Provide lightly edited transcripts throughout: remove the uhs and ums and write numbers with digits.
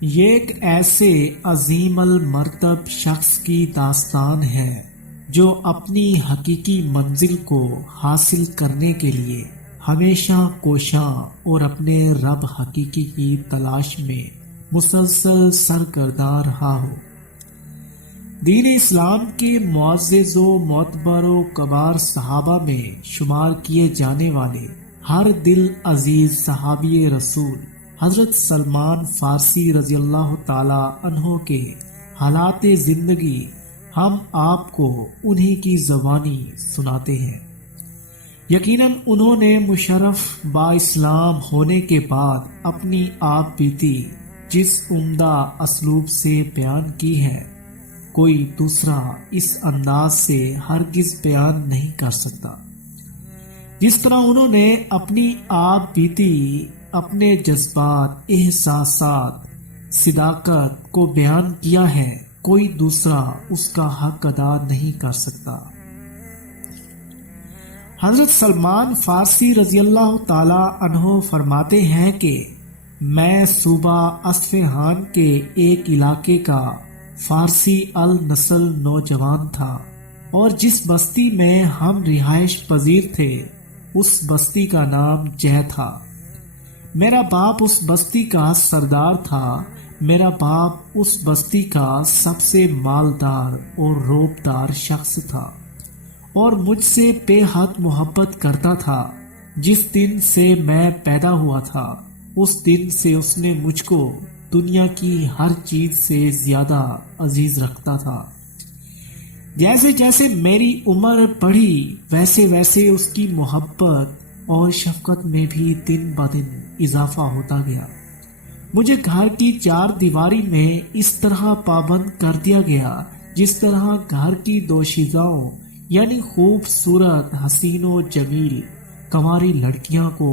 یہ ایک ایسے عظیم المرتب شخص کی داستان ہے جو اپنی حقیقی منزل کو حاصل کرنے کے لیے ہمیشہ کوشاں اور اپنے رب حقیقی کی تلاش میں مسلسل سرگرداں رہا ہو۔ دین اسلام کے معزز و معتبر و کبار صحابہ میں شمار کیے جانے والے ہر دل عزیز صحابی رسول حضرت سلمان فارسی رضی اللہ تعالی عنہ کے حالات زندگی ہم آپ کو انہی کی زبانی سناتے ہیں۔ یقیناً انہوں نے مشرف با اسلام ہونے کے بعد اپنی آپ بیتی جس عمدہ اسلوب سے بیان کی ہے، کوئی دوسرا اس انداز سے ہرگز بیان نہیں کر سکتا۔ جس طرح انہوں نے اپنی آپ بیتی، اپنے جذبات، احساسات، صداقت کو بیان کیا ہے، کوئی دوسرا اس کا حق ادا نہیں کر سکتا۔ حضرت سلمان فارسی رضی اللہ تعالی عنہ فرماتے ہیں کہ میں صوبہ اصفہان کے ایک علاقے کا فارسی النسل نوجوان تھا، اور جس بستی میں ہم رہائش پذیر تھے اس بستی کا نام جے تھا۔ میرا باپ اس بستی کا سردار تھا۔ میرا باپ اس بستی کا سب سے مالدار اور روبدار شخص تھا اور مجھ سے بے حد محبت کرتا تھا۔ جس دن سے میں پیدا ہوا تھا اس دن سے اس نے مجھ کو دنیا کی ہر چیز سے زیادہ عزیز رکھتا تھا۔ جیسے جیسے میری عمر بڑھی ویسے ویسے اس کی محبت اور شفقت میں بھی دن بدن اضافہ ہوتا گیا۔ مجھے گھر کی چار دیواری میں اس طرح پابند کر دیا گیا جس طرح گھر کی دوشیزاؤں یعنی خوبصورت حسین و جمیل کنواری لڑکیاں کو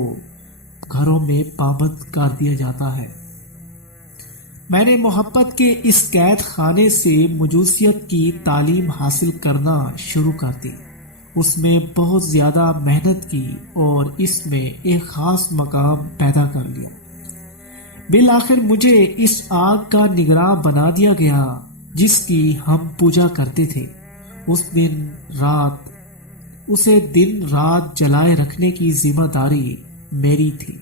گھروں میں پابند کر دیا جاتا ہے۔ میں نے محبت کے اس قید خانے سے مجوسیت کی تعلیم حاصل کرنا شروع کر دی۔ اس میں بہت زیادہ محنت کی اور اس میں ایک خاص مقام پیدا کر لیا۔ بالآخر مجھے اس آگ کا نگراں بنا دیا گیا جس کی ہم پوجا کرتے تھے۔ اسے دن رات جلائے رکھنے کی ذمہ داری میری تھی۔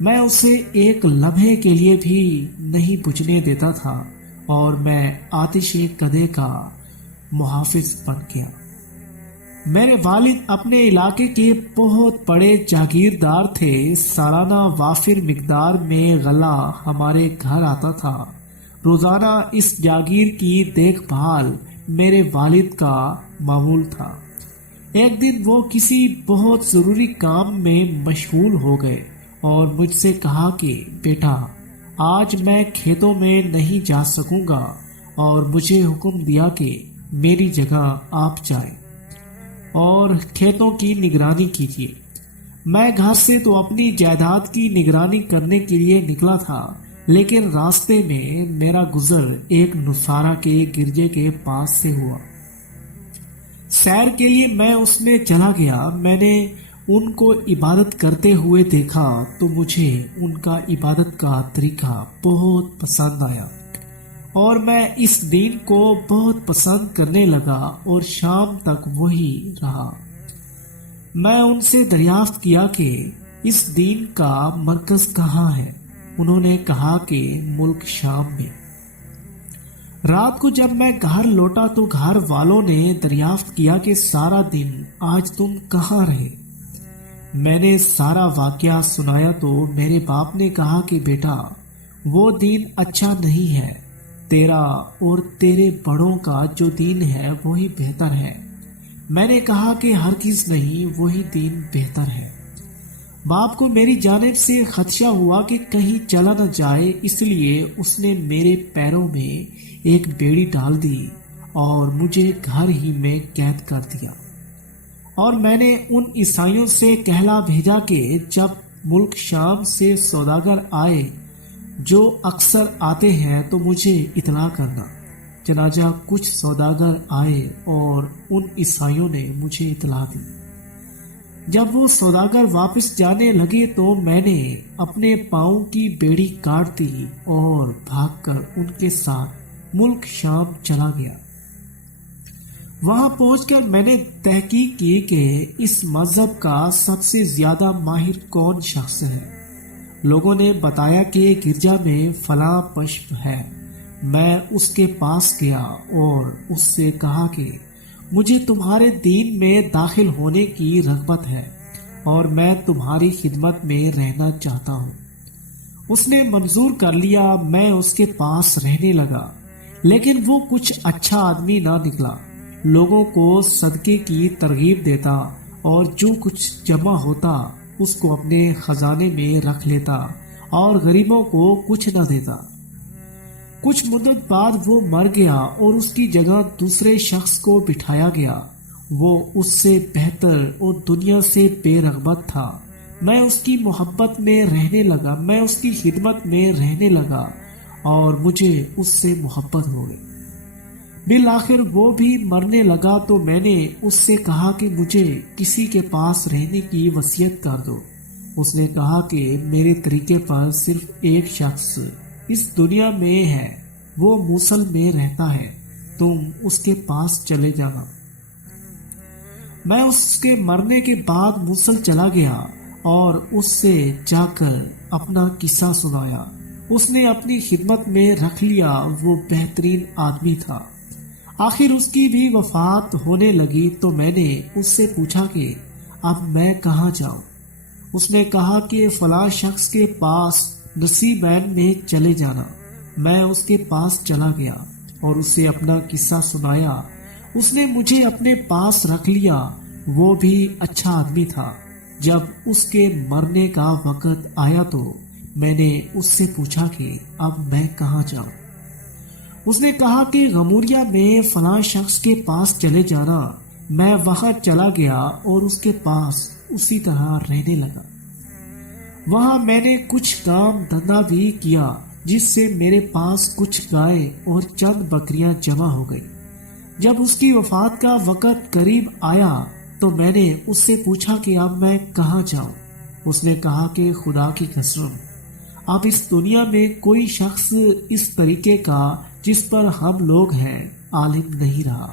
میں اسے ایک لمحے کے لیے بھی نہیں بجھنے دیتا تھا اور میں آتش کدے کا محافظ بن گیا۔ میرے والد اپنے علاقے کے بہت بڑے جاگیردار تھے۔ سالانہ وافر مقدار میں غلہ ہمارے گھر آتا تھا۔ روزانہ اس جاگیر کی دیکھ بھال میرے والد کا معمول تھا۔ ایک دن وہ کسی بہت ضروری کام میں مشغول ہو گئے اور مجھ سے کہا کہ بیٹا آج میں کھیتوں میں نہیں جا سکوں گا، اور مجھے حکم دیا کہ میری جگہ آپ جائیں اور کھیتوں کی نگرانی کیجیے۔ میں گھر سے تو اپنی جائیداد کی نگرانی کرنے کے لیے نکلا تھا، لیکن راستے میں میرا گزر ایک نصارہ کے گرجے کے پاس سے ہوا۔ سیر کے لیے میں اس میں چلا گیا۔ میں نے ان کو عبادت کرتے ہوئے دیکھا تو مجھے ان کا عبادت کا طریقہ بہت پسند آیا اور میں اس دین کو بہت پسند کرنے لگا اور شام تک وہی رہا۔ میں ان سے دریافت کیا کہ اس دین کا مرکز کہاں ہے؟ انہوں نے کہا کہ ملک شام میں۔ رات کو جب میں گھر لوٹا تو گھر والوں نے دریافت کیا کہ سارا دن آج تم کہاں رہے؟ میں نے سارا واقعہ سنایا تو میرے باپ نے کہا کہ بیٹا وہ دین اچھا نہیں ہے، تیرا اور تیرے بڑوں کا جو دین ہے وہی بہتر ہے۔ میں نے کہا کہ ہرگز نہیں، وہی دین بہتر ہے۔ باپ کو میری جانب سے خدشہ ہوا کہ کہیں چلا نہ جائے، اس لیے اس نے میرے پیروں میں ایک بیڑی ڈال دی اور مجھے گھر ہی میں قید کر دیا۔ اور میں نے ان عیسائیوں سے کہلا بھیجا کہ جب ملک شام سے سوداگر آئے، جو اکثر آتے ہیں، تو مجھے اطلاع کرنا۔ چنانچہ کچھ سوداگر آئے اور ان عیسائیوں نے مجھے اطلاع دی۔ جب وہ سوداگر واپس جانے لگے تو میں نے اپنے پاؤں کی بیڑی کاٹ دی اور بھاگ کر ان کے ساتھ ملک شام چلا گیا۔ وہاں پہنچ کر میں نے تحقیق کی کہ اس مذہب کا سب سے زیادہ ماہر کون شخص ہے۔ لوگوں نے بتایا کہ گرجا میں فلاں پشپ ہے۔ میں اس کے پاس گیا اور اس سے کہا کہ مجھے تمہارے دین میں داخل ہونے کی رغبت ہے اور میں تمہاری خدمت میں رہنا چاہتا ہوں۔ اس نے منظور کر لیا۔ میں اس کے پاس رہنے لگا، لیکن وہ کچھ اچھا آدمی نہ نکلا۔ لوگوں کو صدقے کی ترغیب دیتا اور جو کچھ جمع ہوتا اس کو اپنے خزانے میں رکھ لیتا اور غریبوں کو کچھ نہ دیتا۔ کچھ مدت بعد وہ مر گیا اور اس کی جگہ دوسرے شخص کو بٹھایا گیا۔ وہ اس سے بہتر اور دنیا سے بے رغبت تھا۔ میں اس کی محبت میں رہنے لگا، میں اس کی خدمت میں رہنے لگا اور مجھے اس سے محبت ہو گئی۔ بالآخر وہ بھی مرنے لگا تو میں نے اس سے کہا کہ مجھے کسی کے پاس رہنے کی وصیت کر دو۔ اس نے کہا کہ میرے طریقے پر صرف ایک شخص اس دنیا میں ہے، وہ موصل میں رہتا ہے، تم اس کے پاس چلے جانا۔ میں اس کے مرنے کے بعد موصل چلا گیا اور اس سے جا کر اپنا قصہ سنایا۔ اس نے اپنی خدمت میں رکھ لیا۔ وہ بہترین آدمی تھا۔ آخر اس کی بھی وفات ہونے لگی تو میں نے اس سے پوچھا کہ اب میں کہاں جاؤں؟ اس نے کہا کہ فلاں شخص کے پاس نصیبین میں چلے جانا۔ میں اس کے پاس چلا گیا اور اسے اپنا قصہ سنایا۔ اس نے مجھے اپنے پاس رکھ لیا۔ وہ بھی اچھا آدمی تھا۔ جب اس کے مرنے کا وقت آیا تو میں نے اس سے پوچھا کہ اب میں کہاں جاؤں؟ اس نے کہا کہ غموریہ میں فلاں شخص کے پاس چلے جانا۔ میں وہاں چلا گیا اور اس کے پاس اسی طرح رہنے لگا۔ وہاں میں نے کچھ کام دھندا بھی کیا، جس سے میرے پاس کچھ گائے اور چند بکریاں جمع ہو گئی۔ جب اس کی وفات کا وقت قریب آیا تو میں نے اس سے پوچھا کہ اب میں کہاں جاؤں؟ اس نے کہا کہ خدا کی قسم، اب اس دنیا میں کوئی شخص اس طریقے کا جس پر ہم لوگ ہیں عالم نہیں رہا۔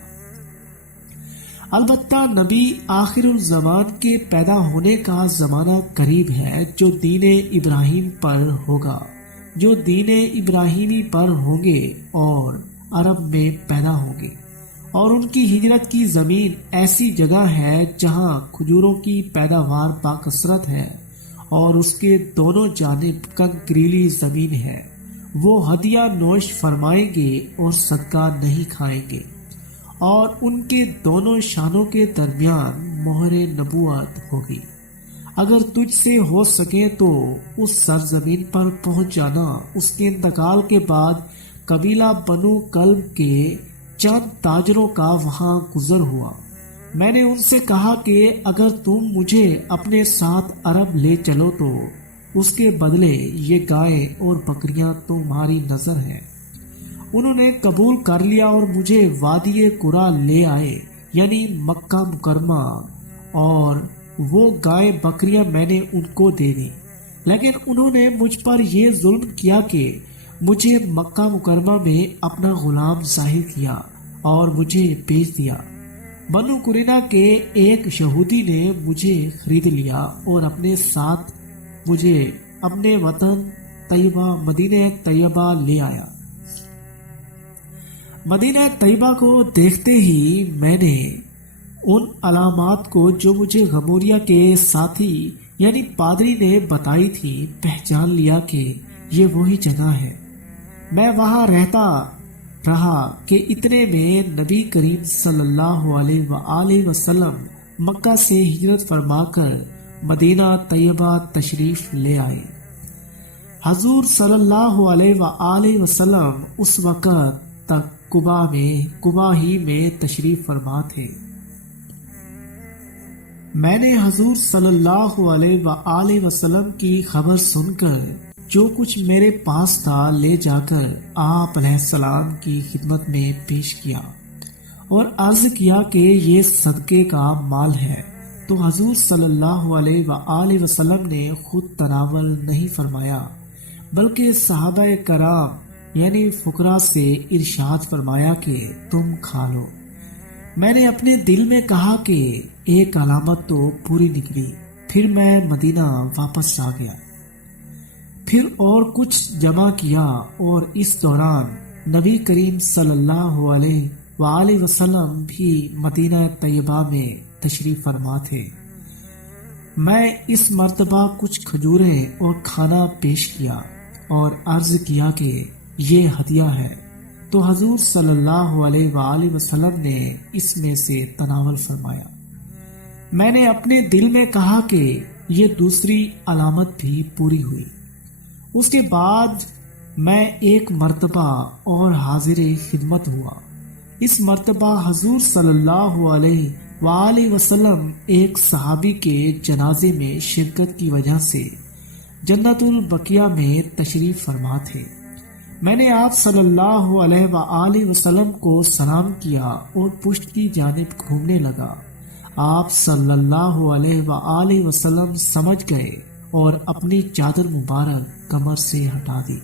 البتہ نبی آخر الزمان کے پیدا ہونے کا زمانہ قریب ہے، جو دین ابراہیم پر ہوگا، جو دین ابراہیمی پر ہوں گے اور عرب میں پیدا ہوں گے، اور ان کی ہجرت کی زمین ایسی جگہ ہے جہاں کھجوروں کی پیداوار باکثرت ہے اور اس کے دونوں جانب کنکریلی زمین ہے۔ وہ ہدیہ نوش فرمائیں گے اور صدقہ نہیں کھائیں گے، اور ان کے دونوں شانوں کے درمیان مہر نبوت ہوگی۔ اگر تجھ سے ہو سکے تو اس سرزمین پر پہنچ جانا۔ اس کے انتقال کے بعد قبیلہ بنو کلب کے چند تاجروں کا وہاں گزر ہوا۔ میں نے ان سے کہا کہ اگر تم مجھے اپنے ساتھ عرب لے چلو تو اس کے بدلے یہ گائے اور بکریاں تمہاری نظر ہیں۔ انہوں نے قبول کر لیا اور مجھے وادی قرا لے آئے، یعنی مکہ مکرمہ، اور وہ گائے بکریاں میں نے ان کو دے دی۔ لیکن انہوں نے مجھ پر یہ ظلم کیا کہ مجھے مکہ مکرمہ میں اپنا غلام ظاہر کیا اور مجھے بیچ دیا۔ بنو قریظہ کے ایک یہودی نے مجھے خرید لیا اور اپنے ساتھ مجھے اپنے وطن طیبہ مدینہ طیبہ لے آیا۔ مدینہ طیبہ کو دیکھتے ہی میں نے ان علامات کو جو مجھے غموریہ کے ساتھی یعنی پادری نے بتائی تھی پہچان لیا کہ یہ وہی جگہ ہے۔ میں وہاں رہتا رہا کہ اتنے میں نبی کریم صلی اللہ علیہ وآلہ وسلم مکہ سے ہجرت فرما کر مدینہ طیبہ تشریف لے آئے۔ حضور صلی اللہ علیہ وآلہ وسلم اس وقت تک قبا ہی میں تشریف فرما تھے۔ میں نے حضور صلی اللہ علیہ وآلہ وسلم کی خبر سن کر جو کچھ میرے پاس تھا لے جا کر آپ علیہ السلام کی خدمت میں پیش کیا اور عرض کیا کہ یہ صدقے کا مال ہے۔ تو حضور صلی اللہ علیہ وآلہ وسلم نے خود تناول نہیں فرمایا بلکہ صحابہ کرام یعنی فقراء سے ارشاد فرمایا کہ تم کھا لو۔ میں نے اپنے دل میں کہا کہ ایک علامت تو پوری نکلی، پھر میں مدینہ واپس آ گیا، پھر اور کچھ جمع کیا، اور اس دوران نبی کریم صلی اللہ علیہ وآلہ وسلم بھی مدینہ طیبہ میں تشریف فرما تھے۔ میں اس مرتبہ کچھ کھجوریں اور کھانا پیش کیا اور عرض کیا کہ یہ ہدیہ ہے، تو حضور صلی اللہ علیہ وآلہ وسلم نے اس میں سے تناول فرمایا۔ میں نے اپنے دل میں کہا کہ یہ دوسری علامت بھی پوری ہوئی۔ اس کے بعد میں ایک مرتبہ اور حاضر خدمت ہوا۔ اس مرتبہ حضور صلی اللہ علیہ وآلہ وسلم ایک صحابی کے جنازے میں شرکت کی وجہ سے جنت البقیہ میں تشریف فرما تھے۔ میں نے آپ صلی اللہ علیہ وآلہ وسلم کو سلام کیا اور پشت کی جانب گھومنے لگا۔ آپ صلی اللہ علیہ وآلہ وسلم سمجھ گئے اور اپنی چادر مبارک کمر سے ہٹا دی۔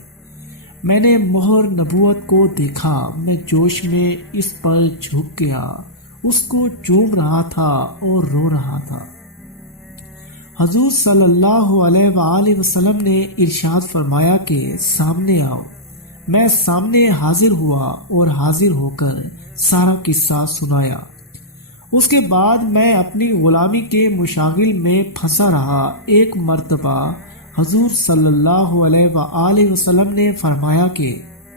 میں نے مہر نبوت کو دیکھا، میں جوش میں اس پر جھک گیا، اس کو چوم رہا تھا اور رو رہا تھا۔ حضور صلی اللہ علیہ وآلہ وسلم نے ارشاد فرمایا کہ سامنے آؤ۔ میں سامنے حاضر ہوا اور حاضر ہو کر سارا قصہ سنایا۔ اس کے بعد میں اپنی غلامی کے مشاغل میں پھنسا رہا۔ ایک مرتبہ حضور صلی اللہ علیہ وآلہ وسلم نے فرمایا کہ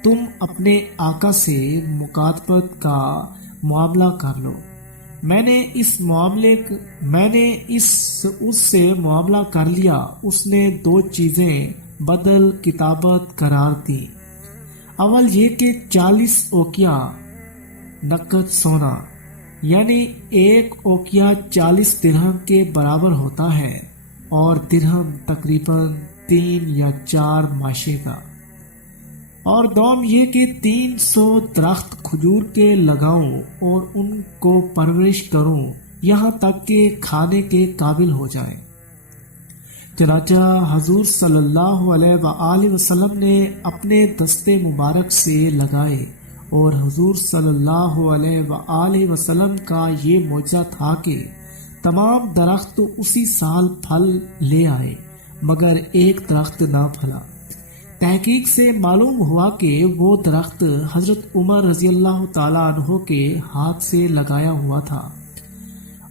تم اپنے آقا سے مکاتبت کا معاملہ کر لو۔ میں نے اس سے معاملہ کر لیا۔ اس نے دو چیزیں بدل کتابت قرار دی۔ اول یہ کہ 40 اوقیہ نقد سونا، یعنی ایک اوقیہ 40 درہم کے برابر ہوتا ہے، اور درہم تقریباً 3 یا 4 ماشے کا، اور دوم یہ کہ 300 درخت کھجور کے لگاؤں اور ان کو پرورش کروں یہاں تک کہ کھانے کے قابل ہو جائیں۔ چنانچہ حضور صلی اللہ علیہ وآلہ وسلم نے اپنے دستے مبارک سے لگائے، اور حضور صلی اللہ علیہ وآلہ وسلم کا یہ معجزہ تھا کہ تمام درخت اسی سال پھل لے آئے مگر ایک درخت نہ پھلا۔ تحقیق سے معلوم ہوا کہ وہ درخت حضرت عمر رضی اللہ تعالیٰ عنہ کے ہاتھ سے لگایا ہوا تھا۔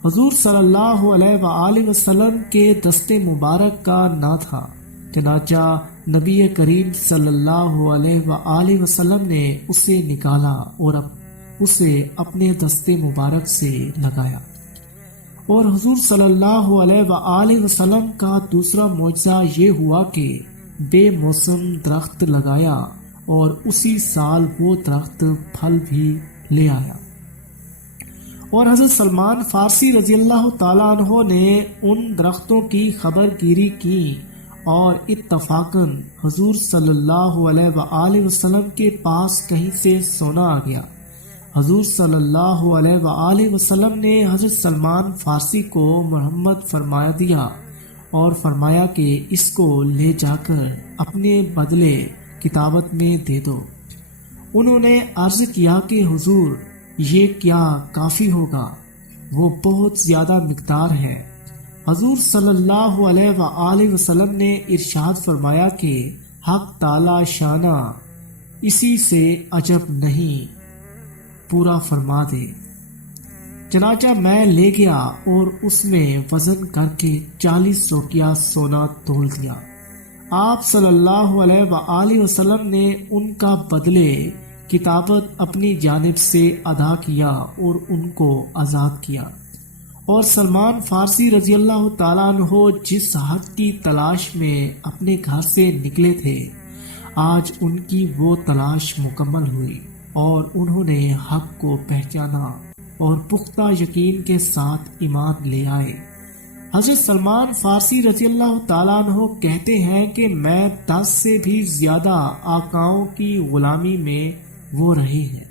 حضور صلی اللہ علیہ وآلہ وسلم کے دستے مبارک کا نہ تھا، چنانچہ نبی کریم صلی اللہ علیہ وآلہ وسلم نے اسے نکالا اور اسے اپنے دستے مبارک سے لگایا۔ اور حضور صلی اللہ علیہ وآلہ وسلم کا دوسرا معجزہ یہ ہوا کہ بے موسم درخت لگایا اور اسی سال وہ درخت پھل بھی لے آیا۔ اور حضرت سلمان فارسی رضی اللہ تعالیٰ عنہ نے ان درختوں کی خبر گیری کی، اور اتفاقاً حضور صلی اللہ علیہ وآلہ وسلم کے پاس کہیں سے سونا آ گیا۔ حضور صلی اللہ علیہ وآلہ وسلم نے حضرت سلمان فارسی کو مرحمت فرمایا دیا اور فرمایا کہ اس کو لے جا کر اپنے بدلے کتابت میں دے دو۔ انہوں نے عرض کیا کہ حضور یہ کیا کافی ہوگا؟ وہ بہت زیادہ مقدار ہے۔ حضور صلی اللہ علیہ وآلہ وسلم نے ارشاد فرمایا کہ حق تعالی شانہ اسی سے عجب نہیں، پورا فرما دے۔ چنانچہ میں لے گیا اور اس میں وزن کر کے 40 اوقیہ سونا تول دیا۔ آپ صلی اللہ علیہ وآلہ وسلم نے ان کا بدلے کتابت اپنی جانب سے ادا کیا اور ان کو آزاد کیا۔ اور سلمان فارسی رضی اللہ تعالیٰ عنہ جس حق کی تلاش میں اپنے گھر سے نکلے تھے، آج ان کی وہ تلاش مکمل ہوئی اور انہوں نے حق کو پہچانا اور پختہ یقین کے ساتھ ایمان لے آئے۔ حضرت سلمان فارسی رضی اللہ تعالیٰ عنہ کہتے ہیں کہ میں 10 سے بھی زیادہ آقاؤں کی غلامی میں وہ رہے ہیں۔